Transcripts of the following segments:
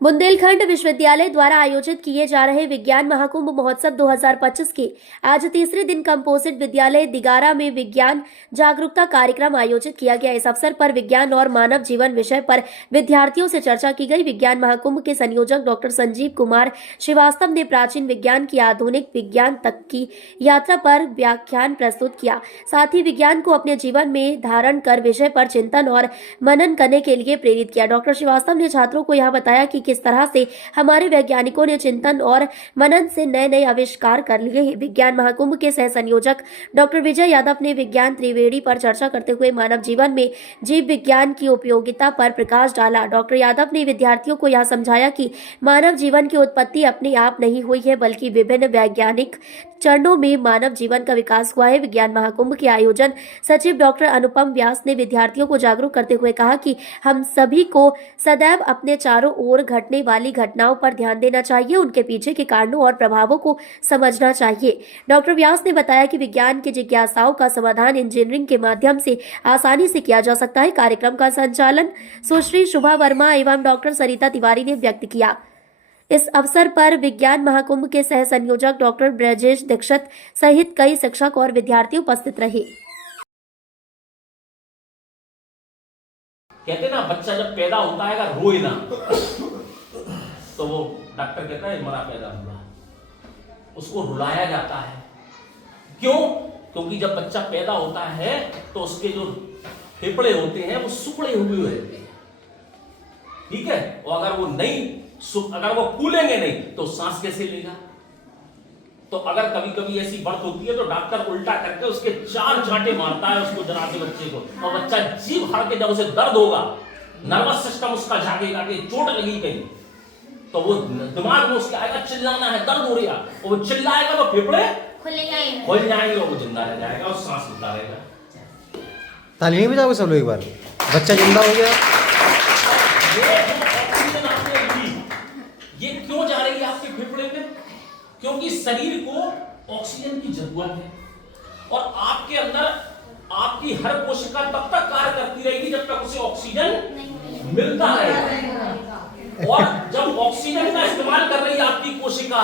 बुंदेलखंड विश्वविद्यालय द्वारा आयोजित किए जा रहे विज्ञान महाकुंभ महोत्सव 2025 के आज तीसरे दिन कंपोजिट विद्यालय दिगारा में विज्ञान जागरूकता कार्यक्रम आयोजित किया गया। इस अवसर पर विज्ञान और मानव जीवन विषय पर विद्यार्थियों से चर्चा की गई। विज्ञान महाकुंभ के संयोजक डॉक्टर संजीव कुमार श्रीवास्तव ने प्राचीन विज्ञान की आधुनिक विज्ञान तक की यात्रा पर व्याख्यान प्रस्तुत किया। साथ ही विज्ञान को अपने जीवन में धारण कर विषय पर चिंतन और मनन करने के लिए प्रेरित किया। डॉक्टर श्रीवास्तव ने छात्रों को यह बताया कि किस तरह से हमारे वैज्ञानिकों ने चिंतन और मनन से नए नए आविष्कार कर लिए हैं। विज्ञान महाकुंभ के सह संयोजक डॉक्टर विजय यादव ने विज्ञान त्रिवेणी पर चर्चा करते हुए मानव जीवन में जीव विज्ञान की उपयोगिता पर प्रकाश डाला। डॉक्टर यादव ने विद्यार्थियों को यह समझाया कि मानव जीवन की उत्पत्ति अपने आप नहीं हुई है, बल्कि विभिन्न वैज्ञानिक चरणों में मानव जीवन का विकास हुआ है। विज्ञान महाकुंभ के आयोजन सचिव डॉक्टर अनुपम व्यास ने विद्यार्थियों को जागरूक करते हुए कहा कि हम सभी को सदैव अपने चारों ओर घटने वाली घटनाओं पर ध्यान देना चाहिए, उनके पीछे के कारणों और प्रभावों को समझना चाहिए। डॉक्टर व्यास ने बताया कि विज्ञान की जिज्ञासाओं का समाधान इंजीनियरिंग के माध्यम से आसानी से किया जा सकता है। कार्यक्रम का संचालन सुश्री शुभा वर्मा एवं डॉक्टर सरिता तिवारी ने व्यक्त किया। इस अवसर पर विज्ञान महाकुंभ के सह संयोजक डॉक्टर ब्रजेश दीक्षित सहित कई शिक्षक और विद्यार्थी उपस्थित रहे। कहते ना, बच्चा जब पैदा होता है अगर रोए ना तो वो डॉक्टर कहता है मरा पैदा हुआ, उसको रुलाया जाता है। क्यों? क्योंकि जब बच्चा पैदा होता है तो उसके जो फेफड़े होते हैं वो सुकड़े हुए रहते हैं, ठीक है। और अगर वो फूलेंगे नहीं तो सांस कैसे लेगा? तो अगर कभी कभी ऐसी बर्थ होती है तो डॉक्टर उल्टा करके उसके 4 चांटे मारता है उसको, जनाते बच्चे को, और बच्चा जी भर के जब उसे दर्द होगा, नर्वस सिस्टम उसका जागेगा कि चोट लगी कहीं, तो वो दिमाग में उसके आएगा चिल्लाना है, दर्द हो रहा, और वो चिल्लाएगा तो फेफड़े खुल जाएंगे और वो जिंदा रह जाएगा और सांस लेता रहेगा। ताली नहीं बजाओगे सब लोग एक बार? बच्चा जिंदा हो गया। ये क्यों जा रही है आपके फेफड़े में? क्योंकि शरीर को ऑक्सीजन की जरूरत है, और आपके अंदर आपकी हर कोशिका तब तक कार्य करती रहेगी जब तक उसे ऑक्सीजन मिलता रहेगा। और जब ऑक्सीजन का इस्तेमाल कर रही है आपकी कोशिका,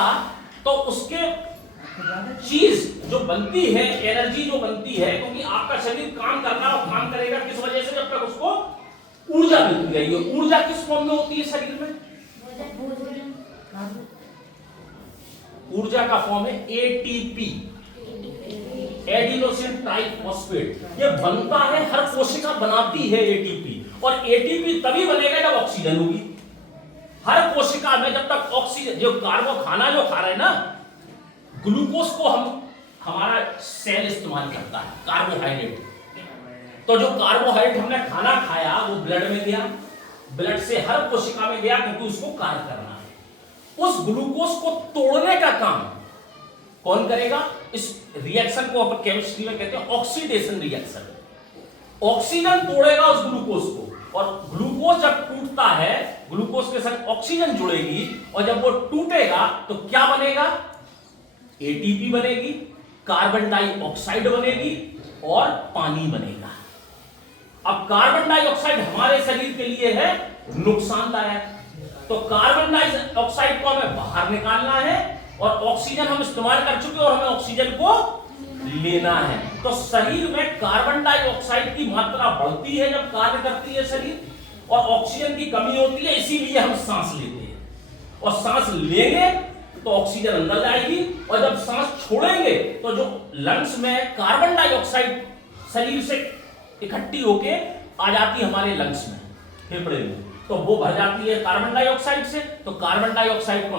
तो उसके चीज जो बनती है, एनर्जी जो बनती है, क्योंकि आपका शरीर काम करना और काम करेगा किस वजह से? जब तक उसको ऊर्जा मिलती रहेगी। ऊर्जा किस फॉर्म में होती है शरीर में? ऊर्जा का फॉर्म है एटीपी, एडिनोसिन ट्राइफॉस्फेट। ये बनता है, हर कोशिका बनाती है एटीपी, और एटीपी तभी बनेगा जब ऑक्सीजन होगी। हर कोशिका में जब तक ऑक्सीजन, जो खाना जो खा रहे हैं ना, ग्लूकोज को हमारा सेल इस्तेमाल करता है, कार्बोहाइड्रेट। तो जो कार्बोहाइड्रेट हमने खाना खाया वो ब्लड में गया, ब्लड से हर कोशिका में गया, क्योंकि उसको कार्य करना है। उस ग्लूकोज को तोड़ने का काम कौन करेगा? इस रिएक्शन को अपन केमिस्ट्री में कहते हैं ऑक्सीडेशन रिएक्शन। ऑक्सीजन तोड़ेगा उस ग्लूकोज को, और ग्लूकोज जब टूटता है, ग्लूकोज के साथ ऑक्सीजन जुड़ेगी, और जब वो टूटेगा तो क्या बनेगा? एटीपी बनेगी, कार्बन डाइऑक्साइड बनेगी, और पानी बनेगा। अब कार्बन डाइऑक्साइड हमारे शरीर के लिए है नुकसानदायक, तो कार्बन डाइऑक्साइड को हमें बाहर निकालना है, और ऑक्सीजन हम इस्तेमाल कर चुके और हमें ऑक्सीजन को लेना है। तो शरीर में कार्बन डाइऑक्साइड की मात्रा बढ़ती है जब कार्य करती है शरीर, और ऑक्सीजन की कमी होती है, इसीलिए हम सांस लेते हैं। और सांस लेंगे तो ऑक्सीजन अंदर जाएगी, और जब सांस छोड़ेंगे तो जो लंग्स में कार्बन डाइऑक्साइड शरीर से इकट्ठी होके आ जाती है हमारे लंग्स में, फेफड़े में, तो वो भर जाती है कार्बन डाइऑक्साइड से। तो कार्बन डाइऑक्साइड को